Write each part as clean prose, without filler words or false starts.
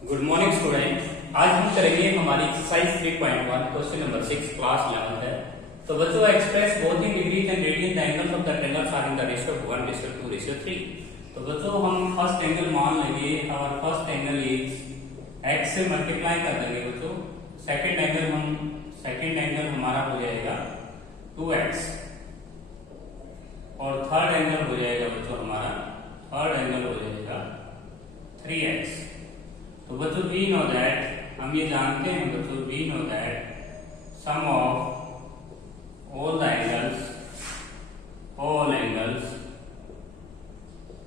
Good morning student. आज हम करेंगे हमारी एक्सरसाइज 3.1 क्वेश्चन नंबर 6 क्लास 11 है। तो बच्चों express both in degrees and radian the angles of the triangles are in the ratio of 1:2:3। तो बच्चों हम फर्स्ट एंगल मान लेंगे, और फर्स्ट एंगल इज x से मल्टीप्लाई कर देंगे बच्चों। सेकंड एंगल हमारा हो जाएगा 2x, और थर्ड एंगल हो जाएगा बच्चों हमारा 3x। तो बच्चों वी नो दैट, हम ये जानते हैं बच्चों, we know that sum of all angles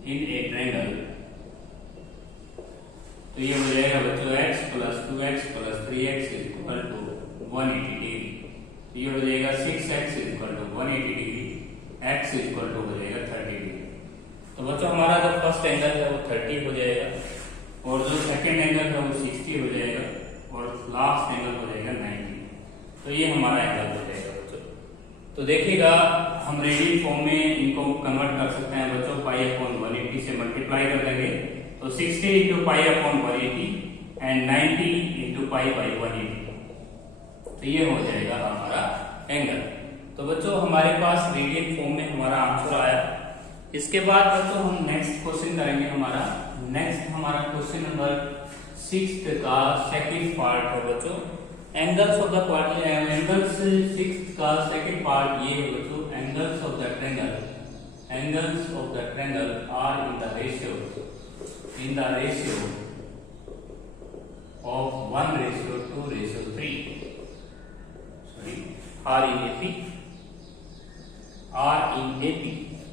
in a triangle, तो ये हो जाएगा बच्चों x plus 2x plus 3x equal to 180 degree. तो ये हो जाएगा 6x equal to 180 degree, x equal to हो जाएगा 30 डिग्री। तो बच्चों हमारा जो फर्स्ट एंगल है वो 30 हो जाएगा, और जो सेकंड एंगल है वो 60 हो जाएगा, और लास्ट एंगल हो जाएगा 90। तो ये हमारा एंगल हो जाएगा बच्चों। तो देखिएगा हम रेडियन फॉर्म में इनको कन्वर्ट कर सकते हैं बच्चों। पाई अपॉन 180 से मल्टीप्लाई कर देंगे तो 60 into pi upon 180 and 90 into pi by 180। तो ये हो जाएगा हमारा एंगल। तो बच्चों हमारे पास रेडियन फॉर्म में हमारा आंसर आया। इसके बाद बच्चों हम नेक्स्ट क्वेश्चन करेंगे। हमारा क्वेश्चन नंबर 6 का सेकंड पार्ट है बच्चों, angles of the quadrilateral. Angles 6 का सेकंड पार्ट ये है बच्चों, angles of the triangle are in the ratio of 1:2:3, R in AP.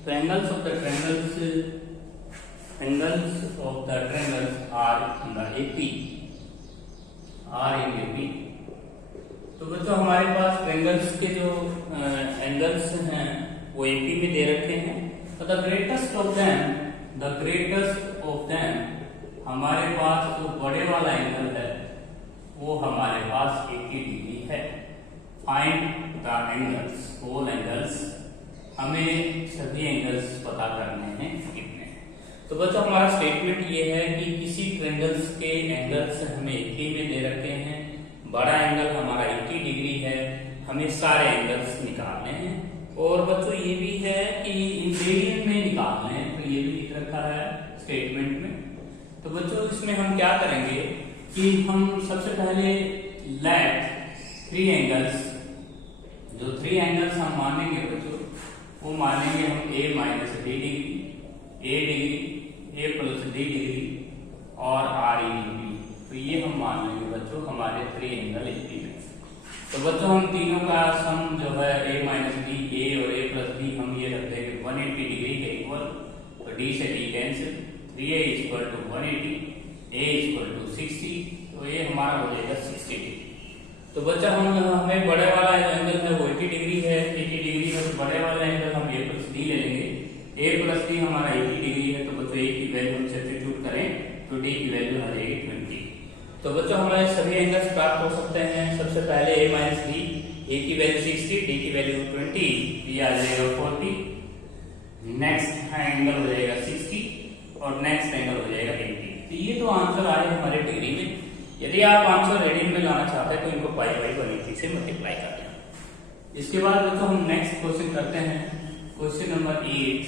तो angles of the triangles are in the AP। तो बच्चों हमारे पास ट्रायंगल्स के जो एंगल्स हैं वो AP में दे रखे हैं। तो द ग्रेटेस्ट ऑफ देम हमारे पास जो बड़े वाला एंगल है वो हमारे पास 80 डिग्री है। Find the angles, all angles, हमें सभी एंगल्स पता करने हैं कितने। तो बच्चों हमारा स्टेटमेंट ये है कि किसी ट्रायंगल्स के एंगल्स हमें 80 में दे रखे हैं। बड़ा एंगल हमारा 80 डिग्री है, हमें सारे एंगल्स निकालने हैं। और बच्चों ये भी है कि इन रेडियन में निकालने हैं, तो ये भी लिख रखा है स्टेटमेंट में। तो बच्चों इसमें हम क्या करेंगे कि हम सबसे पहले लेट 3 एंगल्स हम मानेंगे बच्चों, वो मानेंगे हम a minus d degree, a plus d degree और r in b। तो ये हम मान लेंगे बच्चों हमारे 3 एंगल AP में। तो बच्चों हम तीनों का सम जो है a माइनस d, a और a प्लस b, हम ये रख देंगे 180 डिग्री के इक्वल। तो d से d cancel, 3a equal to 180, a equal to 60। तो ये हमारा हो जाएगा 60 डिग्री। तो बच्चा हमें बड़े वाला एंगल है वो 80 डिग्री है, 80 डिग्री है। तो बड़े वाला एंगल हम a प्लस d ले लेंगे। a प्लस d हमारा 80 डिग्री है, तो बच्चों a की वैल्यू हम सब्स्टिट्यूट करें तो d की वैल्यू आ जाएगी 20। तो बच्चों हमारे सभी एंगल्स प्राप्त हो सकते हैं। सबसे पहले a माइनस d, a की वैल्यू 60, d की वैल्यू 20, ये आ जाएगा 40। नेक्स्ट एंगल हो जाएगा 60 और नेक्स्ट एंगल हो जाएगा 80। तो ये तो आंसर आए हमारे डिग्री में। यदि आप आंसर रेडियन में लाना चाहते हैं तो इनको पाई बाई 180 से मल्टीप्लाई कर दें। इसके बाद बच्चों हम नेक्स्ट क्वेश्चन करते हैं, क्वेश्चन नंबर 8।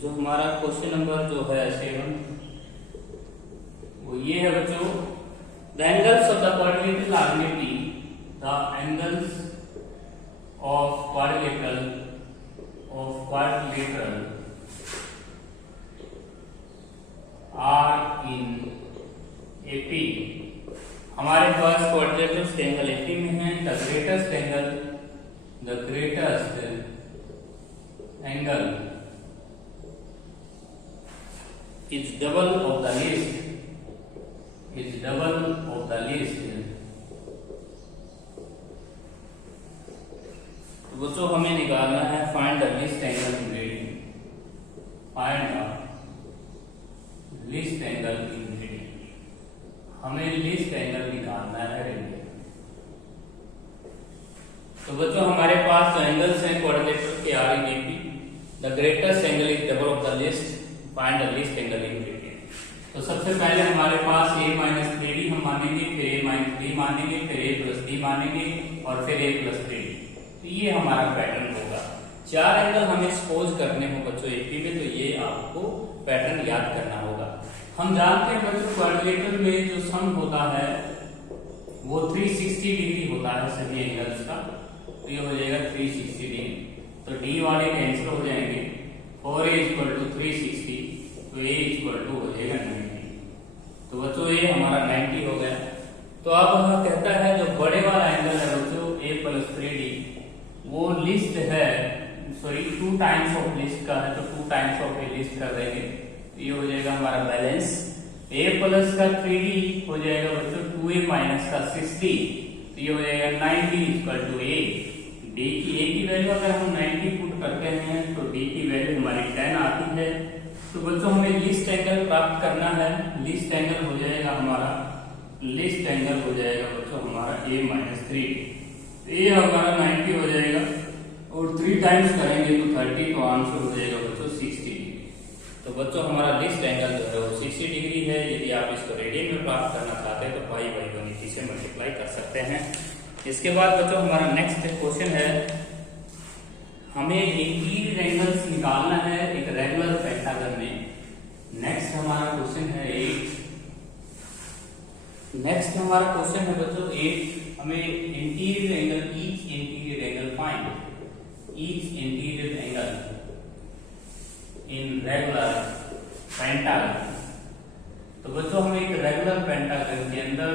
जो हमारा क्वेश्चन नंबर जो है 7 वो ये है बच्चों, the angles of the quadrilateral are in AP। The angles of quadrilateral are in AP। हमारे पास क्वाड्रिलेटरल के एंगल AP में है। The greatest angle is double of the least. तो बच्चों हमें निकालना है find the least angle in radian. हमें लीस्ट एंगल निकालना है रेडियन। तो बच्चों हमारे पास जो एंगल्स हैं क्वाड्रिलेटरल के are in AP, the greatest angle is double of the least, find the least angle in radian. तो सबसे पहले हमारे पास a माइनस 3d हम मानेंगे, फिर a माइनस 3 मानेंगे, फिर a प्लस d मानेंगे और फिर a प्लस 3d। तो ये हमारा पैटर्न होगा। 4 एंगल हमें सपोज करने हो बच्चों एपी में, तो ये आपको पैटर्न याद करना होगा। हम जानते हैं बच्चों क्वाड्रिलेटरल में जो सम होता है वो 360 डिग्री होता है सभी एंगल्स का। तो ये हो जाएगा 360 डिग्री। तो d वाले कैंसिल हो जाएंगे, 4a इक्वल टू 360, तो a इक्वल टू हो जाएगा 90। तो बच्चों ये हमारा 90 हो गया। तो अब कहता है जो बड़े वाला एंगल है बच्चों a प्लस 3d, वो लिस्ट है, सॉरी 2 टाइम्स ऑफ लिस्ट का है, तो 2 टाइम्स ऑफ ए लिस्ट कर देंगे। तो ये हो जाएगा हमारा बैलेंस। a प्लस का 3d हो जाएगा बच्चों 2a माइनस का 60, तो ये हो जाएगा 90 इक्वल टू a। d की a की वैल्यू अगर हम 90 पुट करते हैं तो d की वैल्यू हमारी 10 आती है। तो बच्चों हमें लिस्ट एंगल प्राप्त करना है। लिस्ट एंगल हो जाएगा हमारा, लिस्ट एंगल हो जाएगा बच्चों हमारा a माइनस 3। a हमारा 90 हो जाएगा और 3 टाइम्स करेंगे तो 30, तो आंसर हो जाएगा बच्चों 60। तो बच्चों हमारा लिस्ट एंगल जो है वो 60 डिग्री है। यदि आप इसको रेडियन में प्राप्त करना चाहते हैं तो पाई बाई 180 से मल्टीप्लाई कर सकते हैं। इसके बाद बच्चों हमारा नेक्स्ट क्वेश्चन है, हमें इंटीरियर एंगल्स निकालना है एक रेगुलर पेंटागन में। नेक्स्ट हमारा क्वेश्चन है 8। नेक्स्ट हमारा क्वेश्चन है बच्चों 8, हमें interior angle, each interior angle find, each interior angle in regular pentagon. तो बच्चों हमें एक रेगुलर पेंटागन के अंदर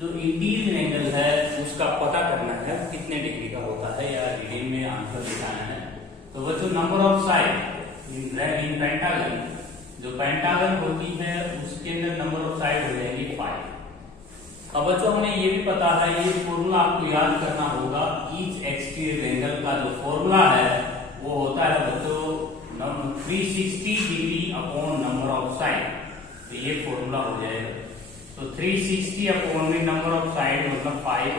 जो इंटीरियर एंगल है उसका पता करना है कितने डिग्री का होता है, या रीडिंग में आंसर दिखाना है। तो बच्चों number of side in pentagon, जो पेंटागन होती है उसके अंदर नंबर ऑफ साइड हो जाएंगे 5। अब बच्चों हमें ये भी पता है, ये फॉर्मूला आपको याद करना होगा। ईच एक्सटीरियर एंगल का जो फॉर्मूला है वो होता है बच्चों 360 degree upon number of side. तो ये फॉर्मूला हो जाएगा। तो 360 अपॉन में नंबर ऑफ साइड मतलब 5,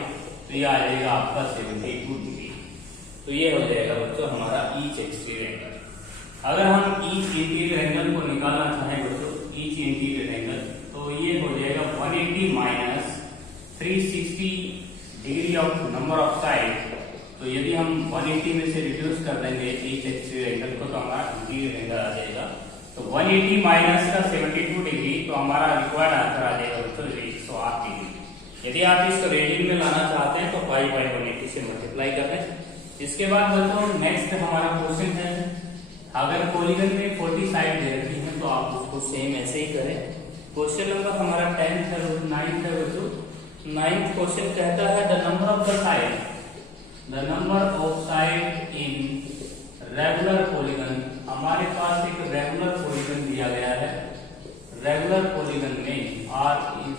तो ये आ जाएगा आपका 72 डिग्री। तो ये हो जाएगा बच्चों हमारा ईच एक्सटीरियर एंगल। अगर हम ईच इंटीरियर एंगल को निकालना चाहें बच्चों, ईच इंटीरियर एंगल, तो ये हो जाएगा 180 minus 360 degree of number of side. तो यदि हम 180 में से रिड्यूस कर देंगे ईच एक्सटीरियर एंगल को, तो हमारा इंटीरियर एंगल आ जाएगा। तो 180 माइनस का 72 डिग्री, तो हमारा रिक्वायर्ड आंसर आ जाएगा बच्चों 108 डिग्री। यदि आप इसको रेडियन में लाना चाहते हैं तो पाई बाई 180 से मल्टीप्लाई कर दें। इसके बाद बच्चों नेक्स्ट हमारा क्वेश्चन है, अगर पॉलीगन में 40 साइड दे रखी है तो आप उसको सेम ऐसे ही करें। क्वेश्चन नंबर हमारा 10th है, 9th है बच्चों। 9th क्वेश्चन कहता है the number of the side, the number of side in regular polygon. हमारे पास एक रेगुलर पॉलीगन दिया गया है। रेगुलर पॉलीगन में r इज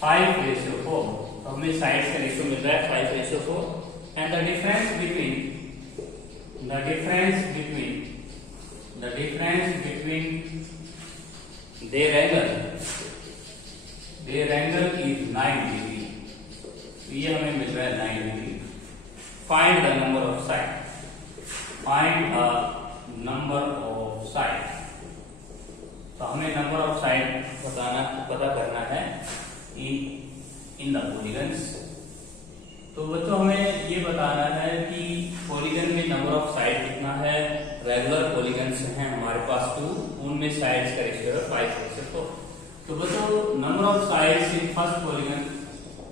5:4, तो हमें साइड का रेशियो मिल रहा है 5:4 and the difference between their angle is 9 degree. तो ये हमें मिल रहा है 9 degree. Find the number of side, find the number of side. तो हमें नंबर ऑफ साइड पता करना है इन द पॉलीगन्स। तो बच्चों हमें ये बताना है कि पॉलीगन में नंबर ऑफ साइड कितना है। रेगुलर पॉलीगन्स हैं हमारे पास 2, उनमें साइड्स का रेशियो है 5:4। तो बच्चों number of sides in first polygon,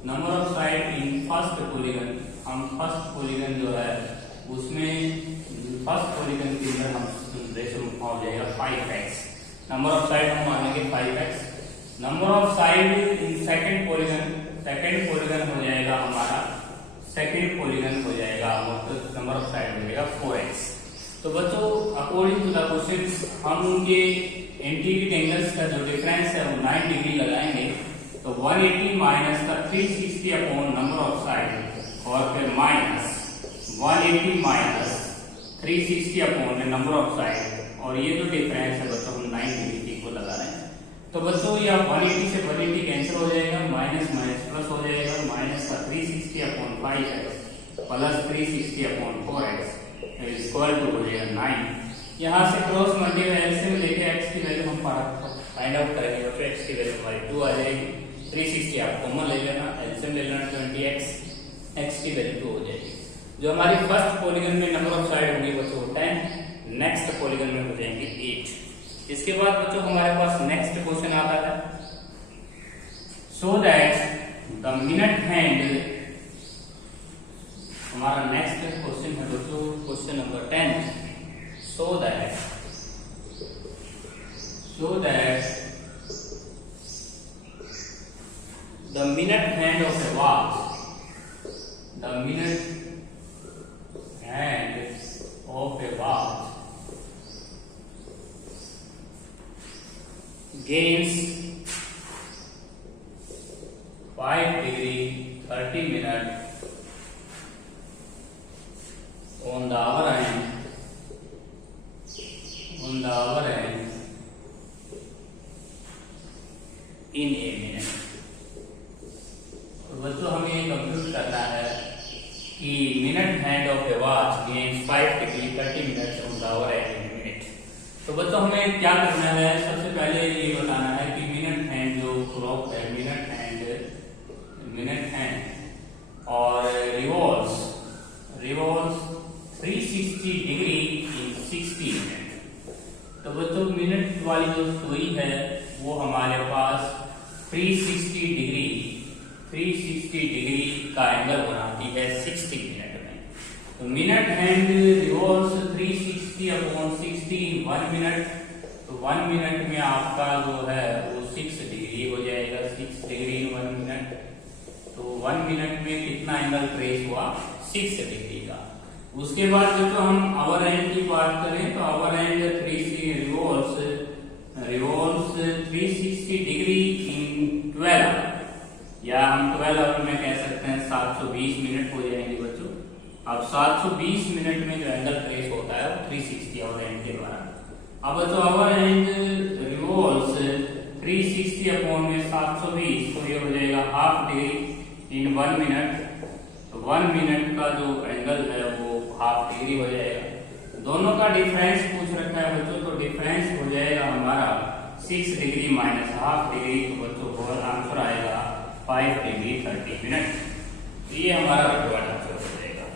number of side in first polygon, हम फर्स्ट पॉलीगन जो है उसमें फर्स्ट पॉलीगन के अंदर हम रेशियो हो जाएगा 5x। नंबर ऑफ साइड हम मानेंगे 5x। Number of side in second polygon हो जाएगा हमारा, सेकंड पॉलीगन हो जाएगा मतलब नंबर ऑफ साइड हो जाएगा 4x। तो बच्चों अकॉर्डिंग टू द क्वेश्चन हम उनके इंटीरियर एंगल्स का जो डिफरेंस है वो 9 डिग्री लगाएंगे। तो 180 माइनस का 360 अपॉन नंबर ऑफ साइड और फिर minus 180 minus 360 upon number of side, और ये जो डिफरेंस है बच्चों हम 9 डिग्री को लगा रहे हैं। तो बच्चों ये 180 से 180 कैंसिल हो जाएगा, माइनस माइनस प्लस हो जाएगा, माइनस का 360 upon 5x plus 360 upon 4x equal to हो जाएगा 9। यहाँ से क्रॉस मल्टीप्लाई से लेके x की फाइंड आउट करेंगे बच्चों, x की वैल्यू हमारी 2 आ जाएगी। 360 आप कॉमन ले लेना, एलसीएम ले लेना 20x, x की वैल्यू 2 हो जाएगी। जो हमारी फर्स्ट पॉलीगन में नंबर ऑफ साइड होंगी बच्चों 10, नेक्स्ट पॉलीगन में हो जाएंगे 8। इसके बाद बच्चों हमारे पास नेक्स्ट क्वेश्चन आता है, so that the minute hand, हमारा नेक्स्ट क्वेश्चन है बच्चों question number 10, so that the minute hand of a watch, the minute hand of a watch gains 5 degree 30 minutes on the hour hand, in a minute। तो बच्चों हमें compute करना है कि minute hand of A watch gains 5 degree 30 minutes on the our and in minute. तो बच्चों हमें क्या करना है, सबसे पहले ये बताना है कि मिनट हैंड जो क्लॉक है, मिनट हैंड और रिवॉल्व्स 360 डिग्री इन 60 मिनट। तो बच्चों मिनट वाली जो सुई है वो हमारे पास 360 डिग्री का एंगल बनाती है 60 मिनट में। तो मिनट हैंड रिवॉल्व्स 360 अपॉन 60 इन 1 मिनट। तो 1 मिनट में आपका जो है वो 6 डिग्री हो जाएगा, 6 डिग्री इन 1 मिनट। तो 1 मिनट में कितना एंगल ट्रेस हुआ, 6 डिग्री का। उसके बाद जब हम आवर एंड की बात करें तो hour hand revolves 360 degree in 12 hour, या हम 12 आवर में कह सकते हैं 720 मिनट हो जाएंगे बच्चों। अब 720 मिनट में जो एंगल ट्रेस होता है वो 360 आवर एंड के द्वारा। अब बच्चों आवर एंड रिवॉल्व्स 360 अपॉन में 720, तो ये हो जाएगा हाफ डिग्री इन 1 मिनट। तो 1 मिनट का जो एंगल है वो हाफ डिग्री हो जाएगा। दोनों का डिफरेंस पूछ रखा है बच्चों, तो डिफरेंस हो जाएगा हमारा 6 डिग्री माइनस हाफ डिग्री। तो बच्चों को आंसर आएगा 5 डिग्री 30 मिनट। ये हमारा रिक्वायर्ड आंसर हो जाएगा।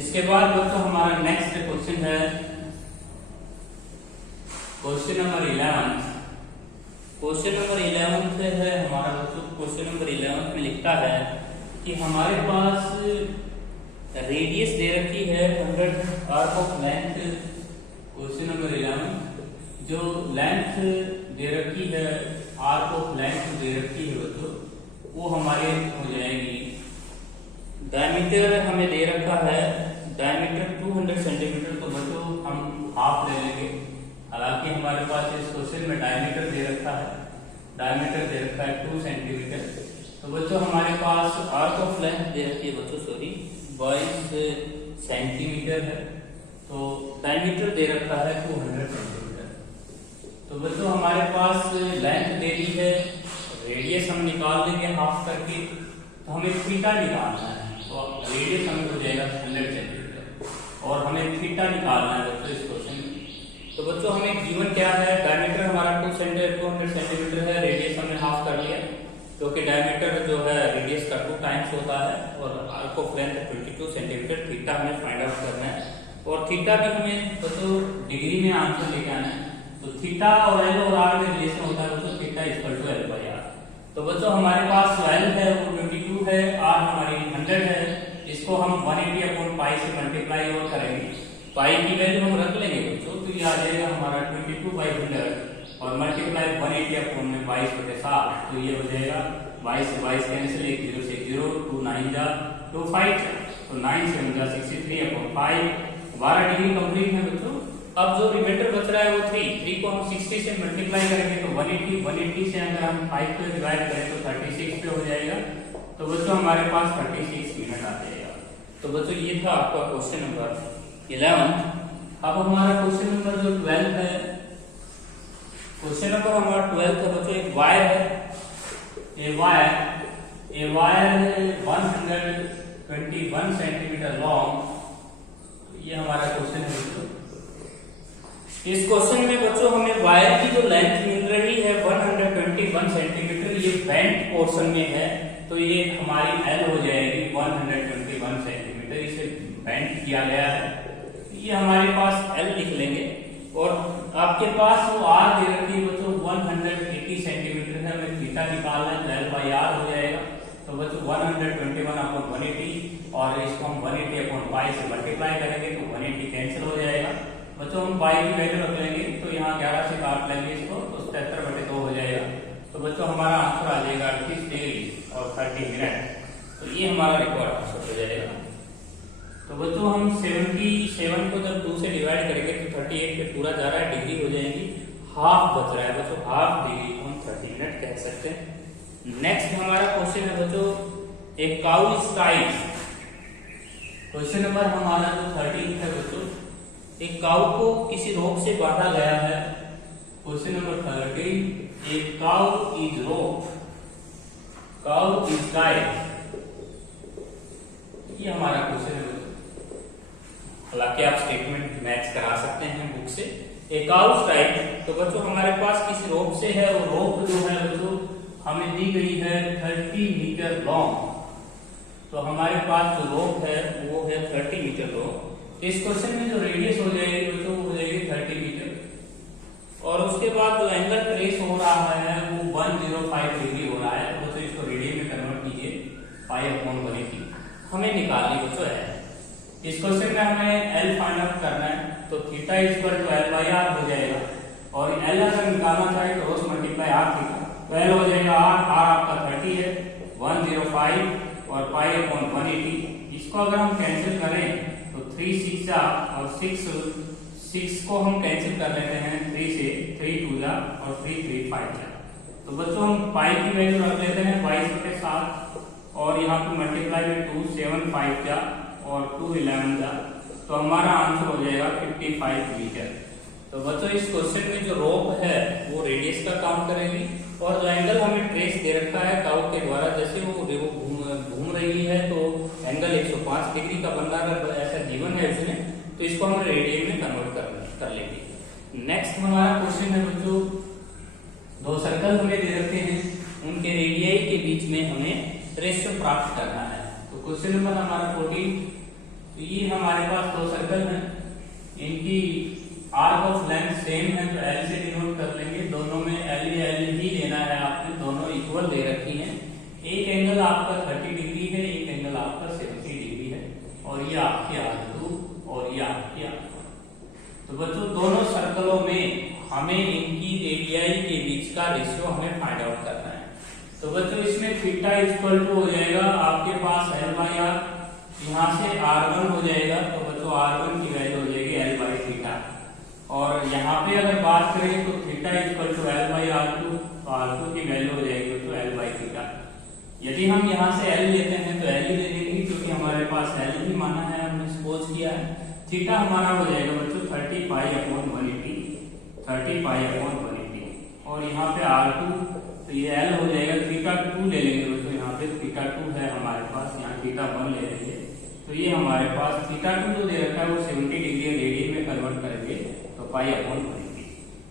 इसके बाद बच्चों हमारा नेक्स्ट क्वेश्चन है क्वेश्चन नंबर 11। क्वेश्चन नंबर 11 है हमारा बच्चों, क्वेश्चन नंबर 11 में लिखता है कि हमारे पास रेडियस दे रखी है 100 arc of length. Question number 11 जो लेंथ दे रखी है, आर्क ऑफ लेंथ दे रखी है बच्चों, वो हमारे हो जाएगी। डायमीटर हमें दे रखा है, डायमीटर 200 सेंटीमीटर। तो बच्चों हम हाफ ले लेंगे, हालांकि हमारे पास इस क्वेश्चन में डायमीटर दे रखा है, डायमीटर दे रखा है 2 सेंटीमीटर। तो बच्चों हमारे पास आर्क ऑफ लेंथ दे रखी है बच्चों 22 सेंटीमीटर है। तो डायमीटर दे रखा है 200 सेंटीमीटर। तो बच्चों हमारे पास लेंथ दे दी है, रेडियस हम निकाल लेंगे हाफ करके। तो हमें थीटा निकालना है, तो रेडियस हमें हो जाएगा 100 सेंटीमीटर और हमें थीटा निकालना है बच्चों इस क्वेश्चन में। तो बच्चों हमें गिवन क्या है, डायमीटर हमारा 200 सेंटीमीटर है, रेडियस हमने हाफ कर लिया क्योंकि डायमीटर जो है रेडियस का 2 टाइम्स होता है और arc of length 22 centimetre. Theta हमें फाइंड आउट करना है और थीटा भी हमें बच्चों डिग्री में आंसर लेके आना है। तो थीटा और एल और आर में रिलेशन होता है बच्चों, theta equal to L by R. तो बच्चों हमारे पास एल है वो 22 है, आर हमारी 100 है। इसको हम 180 अपॉन पाई से मल्टीप्लाई और करेंगे, पाई की वैल्यू हम रख लेंगे बच्चों। तो ये आ जाएगा हमारा 22/100 और मल्टीप्लाई 180 अपॉन में 22/7। तो ये हो जाएगा 22 से 22 कैंसिल, 1 0 से 0, 2 9 जा 2 5, तो 9 7 जा 63 अपॉन 5। 12 डिग्री कंप्लीट है बच्चों। अब जो रिमाइंडर बच रहा है वो 3 को हम 60 से मल्टीप्लाई करेंगे तो 180 से अगर हम 5 को डिवाइड करें तो 36 पे हो जाएगा। तो बच्चों हमारे पास 36 मिनट आ जाएगा। तो बच्चों ये था आपका क्वेश्चन नंबर 11। अब हमारा क्वेश्चन नंबर जो 12 है, क्वेश्चन नंबर हमारा 12 है बच्चों। एक वायर है, ए वायर 121 सेंटीमीटर लॉन्ग। ये हमारा क्वेश्चन है बच्चों। इस क्वेश्चन में बच्चों हमें वायर की जो लेंथ मिल रही है 121 सेंटीमीटर, ये बेंट पोर्शन में है, तो ये हमारी एल हो जाएगी 121 सेंटीमीटर, इसे बेंट किया गया है, ये हमारे पास एल लिख लेंगे। और आपके पास जो आर दे रखी है बच्चों 180 सेंटीमीटर है, हमें थीटा निकालना है, तो एल बाई आर हो जाएगा। तो बच्चों 121/180 और इसको हम 180/पाई से मल्टीप्लाई करेंगे तो 180 कैंसिल हो जाएगा। बच्चों हम पाई की वैल्यू रख लेंगे, तो यहाँ 11 से काट लेंगे इसको, तो 77/2 हो जाएगा। तो बच्चों हमारा आंसर आ जाएगा 38 डिग्री और 30 मिनट। तो ये हमारा रिकॉर्ड आंसर हो जाएगा। तो बच्चों हम 77 को जब 2 से डिवाइड करेंगे तो 38 पे पूरा जा रहा है, डिग्री हो जाएगी, हाफ बच रहा है बच्चों, हाफ डिग्री को हम 30 मिनट कह सकते हैं। नेक्स्ट हमारा क्वेश्चन है बच्चों, एक cow is tied. Question number हमारा जो 13 है बच्चों, एक काउ को किसी रोप से बांधा गया है। क्वेश्चन नंबर 13, एक cow is rope, cow is tied, ये हमारा क्वेश्चन है बच्चों। हालांकि आप स्टेटमेंट मैच करा सकते हैं बुक से। एक काउ टाइड, तो बच्चों हमारे पास किसी रोप से है, और रोप जो है बच्चों हमें दी गई है 30 मीटर लॉन्ग। तो हमारे पास जो रोप है वो है 30 मीटर लॉन्ग। इस क्वेश्चन में जो रेडियस हो जाएगी बच्चों वो हो जाएगी 30 मीटर, और उसके बाद जो एंगल ट्रेस हो रहा है वो 105 डिग्री हो रहा है। तो बच्चों इसको रेडियन में कन्वर्ट कीजिए, पाई/180 हमें निकालनी बच्चों है। इस क्वेश्चन में हमें एल फाइंड आउट करना है, तो theta equal to L by R हो जाएगा, और एल अगर निकालना चाहे तो रोज मल्टीप्लाई आर थीटा, तो एल हो जाएगा आर आपका 30 है, 105 और पाई/180। इसको अगर हम कैंसिल करें तो 3 6 जा और 6 को हम कैंसिल कर लेते हैं, 3 से 3 2 जा और 3 3 5 जा। तो बच्चों हम पाई की वैल्यू रख लेते हैं 22/7, और यहाँ पे मल्टीप्लाई में 2 7 5 जा और 2 11 जा, तो हमारा आंसर हो जाएगा 55 मीटर। तो बच्चों इस क्वेश्चन में जो रोप है वो रेडियस का काम करेगी, और जो एंगल हमें ट्रेस दे रखा है काउ के द्वारा, जैसे वो घूम रही है तो एंगल 105 डिग्री का बन रहा है, ऐसा गिवन है उसमें, तो इसको हम रेडियन में कन्वर्ट कर लेंगे। नेक्स्ट हमारा क्वेश्चन है बच्चों, 2 सर्कल हमें दे रखे हैं, उनके रेडियाई के बीच में हमें रेशियो प्राप्त करना है। तो क्वेश्चन नंबर हमारा 14, तो ये हमारे पास 2 सर्कल हैं, इनकी आर्क ऑफ लेंथ सेम है, तो एल से डिनोट कर लेंगे। दोनों में एल ही लेना है आपने, दोनों इक्वल दे रखी हैं। एक एंगल आपका 30 डिग्री है, एक एंगल आपका 70 डिग्री है, और ये आपके R2 और ये आपके R1। तो बच्चों दोनों सर्कलों में हमें इनकी रेडियाई के बीच का रेशियो हमें फाइंड आउट करना है। तो बच्चों इसमें थीटा इक्वल टू हो जाएगा आपके पास एल बाई आर, यहाँ से R1 हो जाएगा, तो बच्चों R1 की वैल्यू हो जाएगी एल बाई थीटा, और यहाँ पे अगर बात करें तो theta equal to L by R2, तो R2 की वैल्यू हो जाएगी तो एल बाई थीटा। यदि हम यहाँ से एल लेते हैं तो एल ही ले लेंगे, क्योंकि हमारे पास एल ही माना है, हमने सपोज किया है। थीटा हमारा हो जाएगा बच्चों 30 पाई/180, 30 पाई/180, और यहाँ पे R2, तो ये एल हो जाएगा, थीटा 2 ले लेंगे बच्चों, यहाँ पे थीटा 2 है हमारे पास, यहाँ थीटा 1 ले लेंगे, तो ये हमारे पास थीटा 2 जो दे रखा है वो 70 डिग्री रेडियन में कन्वर्ट करेंगे, तो पाई/180।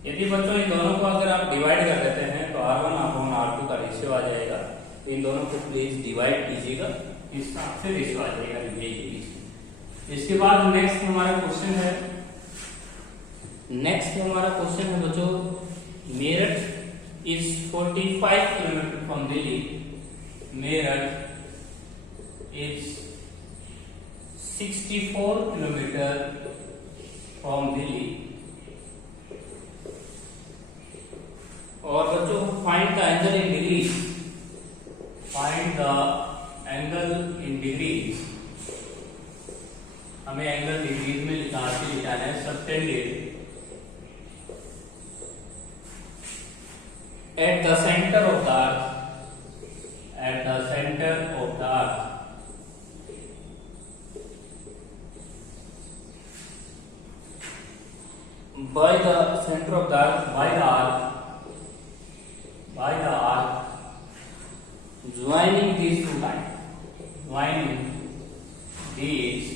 यदि बच्चों इन दोनों को अगर आप डिवाइड कर देते हैं तो R1/R2 का रेशियो आ जाएगा। तो इन दोनों को प्लीज डिवाइड कीजिएगा, इस हिसाब से रेशियो आ जाएगा रेडियन के बीच। इसके बाद नेक्स्ट हमारा क्वेश्चन है, बच्चों, Meerut is 45 kilometre from Delhi. Meerut is 64 kilometre from Delhi, और बच्चों find the angle in degrees, find the angle in degrees. हमें एंगल डिग्रीज में लिखाना है, subtended at the center of the earth, at the center of the earth, by the center of the earth, by the earth, joining these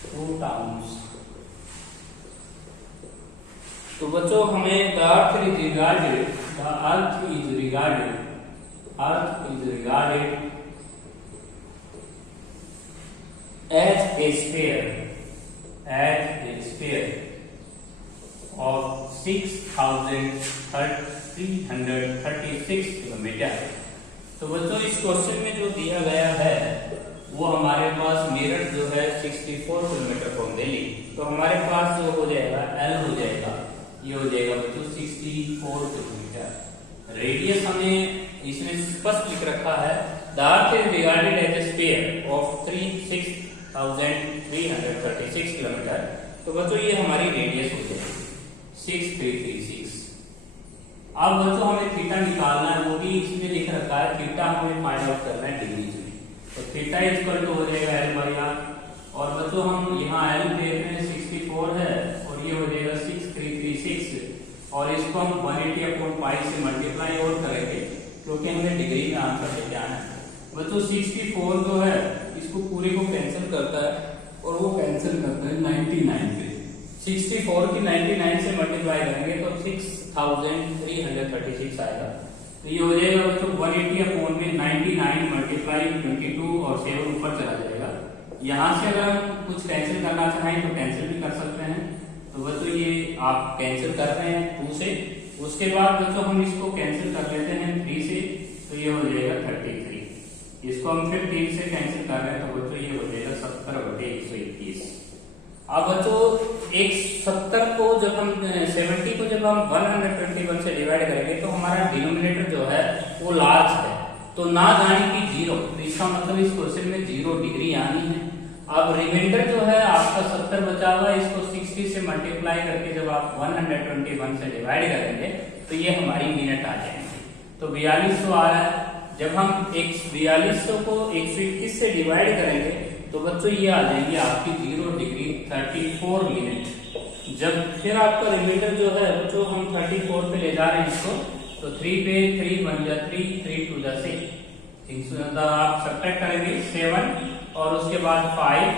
two towns, तो बच्चों हमें the earth is regarded as a sphere of 6,336 kilometre. तो बच्चों इस question में जो दिया गया है वो हमारे पास मेरठ जो है 64 किलोमीटर फ्रॉम दिल्ली, तो हमारे पास जो हो जाएगा L हो जाएगा, ये हो जाएगा बच्चों 64 किलोमीटर। रेडियस हमें इसमें स्पष्ट लिख रखा है the earth is regarded as a sphere of 6,336 kilometre. तो बच्चों ये हमारी रेडियस हो जाएगी 6336। अब बच्चों हमें थीटा निकालना है, वो भी इसमें लिख रखा है, थीटा हमें फाइंड आउट करना है डिग्रीज में। तो थीटा इक्वल टू हो जाएगा L/R। और बच्चों हम यहाँ L देख रहे हैं 64 है और ये हो जाएगा 6336, और इसको हम 180/π से मल्टीप्लाई और करेंगे क्योंकि हमें डिग्री में आंसर लेके आना है। बच्चों 64 जो है इसको पूरे को कैंसिल करता है और वो कैंसिल करता है 99 पे। 64 की 99 से मल्टीप्लाई करेंगे तो 6,336 आएगा। तो ये हो जाएगा बच्चों 180/99 मल्टीप्लाई 22 और 7 ऊपर चला जाएगा। यहाँ से अगर हम कुछ कैंसिल करना चाहें तो कैंसिल भी कर सकते हैं। तो बच्चों ये आप कैंसिल कर रहे हैं 2 से, उसके बाद बच्चों हम इसको कैंसिल कर लेते हैं 3 से, तो ये हो जाएगा 33। इसको हम फिर 3 से कैंसिल कर रहे हैं तो बच्चों ये हो जाएगा 70/121। अब बच्चों एक 70 को जब हम 70 को जब हम 121 से डिवाइड करेंगे तो हमारा डिनोमिनेटर जो है वो लार्ज है, तो ना जाने की 0, तो इसका मतलब इस क्वेश्चन में 0 डिग्री आनी है। अब रिमाइंडर जो है आपका 70 बचा हुआ है, इसको 60 से मल्टीप्लाई करके जब आप 121 से डिवाइड करेंगे तो ये हमारी मिनट आ जाएंगे। तो 4200 आ रहा है। जब हम 4200 को 121 से डिवाइड करेंगे तो बच्चों ये आ जाएंगे आपकी 0 डिग्री 34 मिनट। जब फिर आपका रिमाइंडर जो है बच्चों हम 34 पे ले जा रहे हैं इसको, तो 3 पे 3 1 जा 3, 3 2 जा 6, आप सब्ट्रैक्ट करेंगे 7 और उसके बाद 5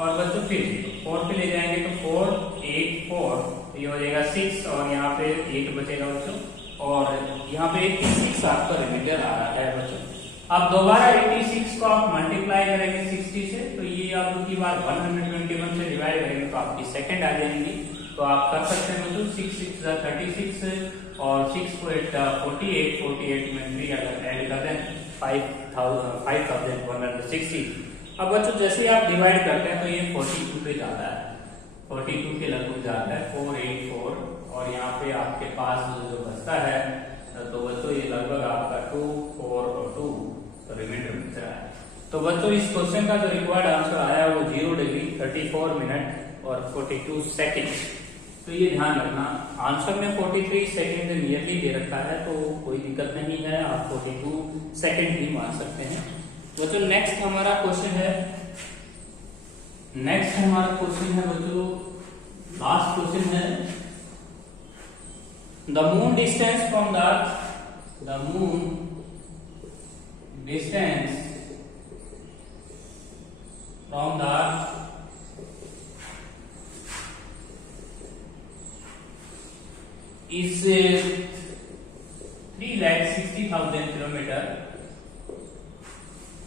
और बच्चों फिर 4 पे ले जाएंगे तो 4 8 4, ये हो जाएगा 6 और यहाँ पे 8 बचेगा बच्चों, और यहाँ पे 86 आपका रिमाइंडर आ रहा है बच्चों। अब दोबारा 86 को आप मल्टीप्लाई करेंगे 60 से, तो ये आपकी बार 121 से डिवाइड करेंगे तो आपकी सेकंड आ जाएंगी। तो आप कर सकते हैं बच्चों 6 6 36 और 6 को 48 48 में 3 अगर ऐड कर दें 5160। अब बच्चों जैसे ही आप डिवाइड करते हैं तो ये 42 पे जाता है, 42 के लगभग जाता है 484, और यहाँ पे आपके पास जो बचता है तो बच्चों ये लगभग आपका 2 4 और 2, तो रिमाइंडर बच रहा है। तो बच्चों इस क्वेश्चन का जो रिक्वायर्ड आंसर आया वो 0 डिग्री 34 मिनट और 42 सेकेंड। तो ये ध्यान रखना, आंसर में 43 सेकेंड नियरली दे रखा है तो कोई दिक्कत नहीं है, आप 42 सेकेंड भी मान सकते हैं। बच्चों नेक्स्ट हमारा क्वेश्चन है बच्चों लास्ट क्वेश्चन है the moon distance from the earth, the moon distance from the earth is 3,60,000 kilometre,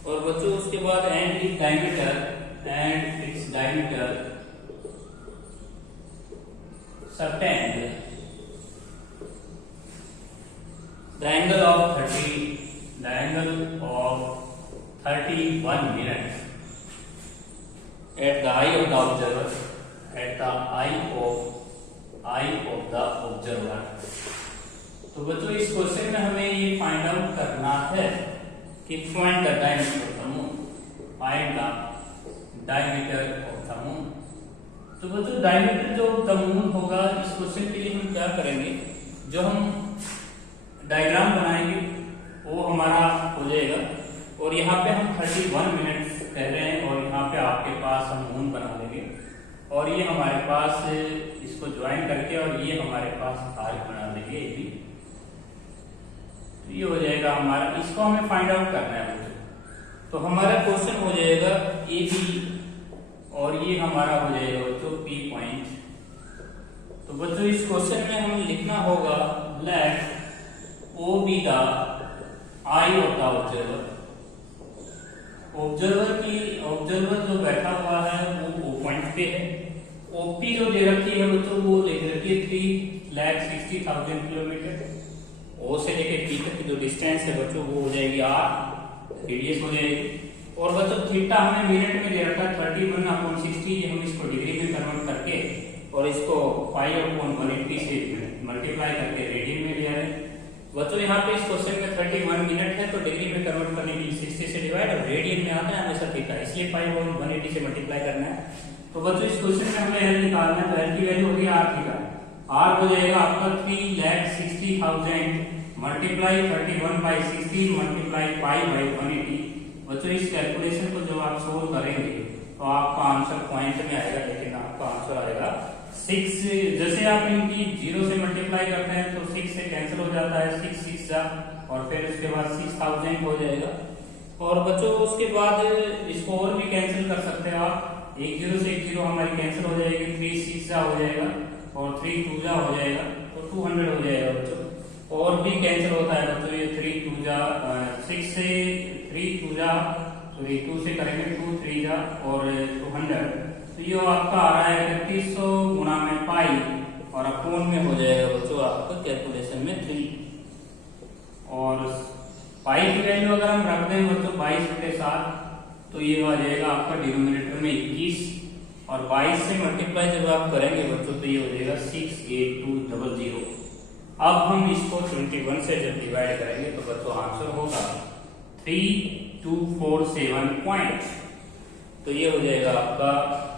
और बच्चों उसके बाद and its diameter subtend the angle of 31 minutes at the eye of the observer, तो बच्चों इस क्वेश्चन में हमें ये फाइंड आउट करना है कि find the diameter of the moon, find the diameter of the moon. तो बच्चों डायमीटर जो द मून होगा, इस क्वेश्चन के लिए हम क्या करेंगे, जो हम डायग्राम बनाएंगे वो हमारा हो जाएगा, और यहाँ पे हम 31 मिनट्स कह रहे हैं और यहाँ पे आपके पास हम मून बना देंगे, और ये हमारे पास इसको ज्वाइन करके और ये हमारे पास आर्क बना देंगे ए बी। तो ये हो जाएगा हमारा, इसको हमें फाइंड आउट करना है बच्चों। तो हमारा क्वेश्चन हो जाएगा ए बी और ये हमारा हो जाएगा बच्चों पी पॉइंट। तो तो बच्चों इस क्वेश्चन में हमें लिखना होगा let O B the eye of the observer. Observer जो बैठा हुआ है वो ओ पॉइंट पे है। ओपी जो दे रखी है बच्चों वो लिख रखी है 3,60,000 किलोमीटर। ओ से लेके पी तक की जो डिस्टेंस है बच्चों वो हो जाएगी आर, रेडियस हो जाएगी। और बच्चों थीटा हमें मिनट में दे रखा है 31/60। हम इसको डिग्री में कन्वर्ट करके और इसको π/180 से मल्टीप्लाई करके रेडियन में ले आ रहे हैं। बच्चों यहाँ पे इस क्वेश्चन में 31 मिनट है तो डिग्री में कन्वर्ट करने के लिए 60 से डिवाइड और रेडियन में आता है हमेशा थीटा, इसलिए π/180 से मल्टीप्लाई करना है। तो बच्चों इस क्वेश्चन में हमें एल निकालना है, तो एल की वैल्यू होगी आर थीटा। आर हो जाएगा आपका 3,60,000 मल्टीप्लाई 31/60 मल्टीप्लाई π/180। बच्चों इस कैलकुलेशन को जब आप सोल्व करेंगे तो आपका आंसर पॉइंट में आएगा, लेकिन आपका आंसर आएगा 6। जैसे आप इनकी 0 से मल्टीप्लाई करते हैं तो 6 से कैंसिल हो जाता है, 6 6 जा और फिर उसके बाद 6,000 हो जाएगा। और बच्चों उसके बाद इसको और भी कैंसिल कर सकते हैं आप, एक 0 से एक 0 हमारी कैंसिल हो जाएगी, 3 6 जा हो जाएगा और 3 2 जा हो जाएगा तो 200 हो जाएगा बच्चों। और भी कैंसिल होता है बच्चों, ये 3 2 जा 6 से 3 2 जा सॉरी 2 से करेंगे 2 3 जा और 200। तो ये आपका आ रहा है 3100 गुणा में पाई और अपोन में हो जाएगा बच्चों आपका कैलकुलेशन में 3। और पाई की वैल्यू अगर हम रख दें बच्चों 22/7 तो ये आ जाएगा आपका डिनोमिनेटर में 21 और 22 से मल्टीप्लाई जब आप करेंगे बच्चों तो ये हो जाएगा 68200। अब हम इसको 21 से जब डिवाइड करेंगे तो बच्चों आंसर होगा 3247 पॉइंट। तो ये हो जाएगा आपका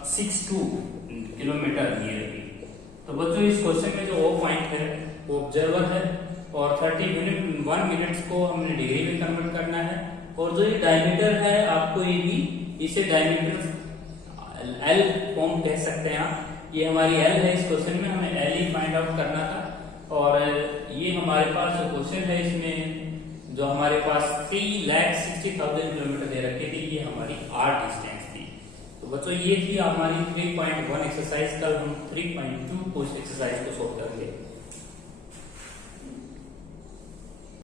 62 किलोमीटर नियरली। तो बच्चों इस क्वेश्चन में जो ओ पॉइंट है वो ऑब्जर्वर है और 1 मिनट्स को हमने डिग्री में कन्वर्ट करना है। और जो ये डायमीटर है आपको ये भी इसे डायमीटर एल फॉर्म कह सकते हैं आप। ये हमारी एल है, इस क्वेश्चन में हमें एल ही फाइंड आउट करना था। और ये हमारे पास जो क्वेश्चन है इसमें जो हमारे पास 3,60,000 किलोमीटर दे रखी थी, ये हमारी आर डिस्टेंस थी। तो बच्चों ये थी हमारी 3.1 एक्सरसाइज। कल हम 3.2 एक्सरसाइज को सोल्व करेंगे।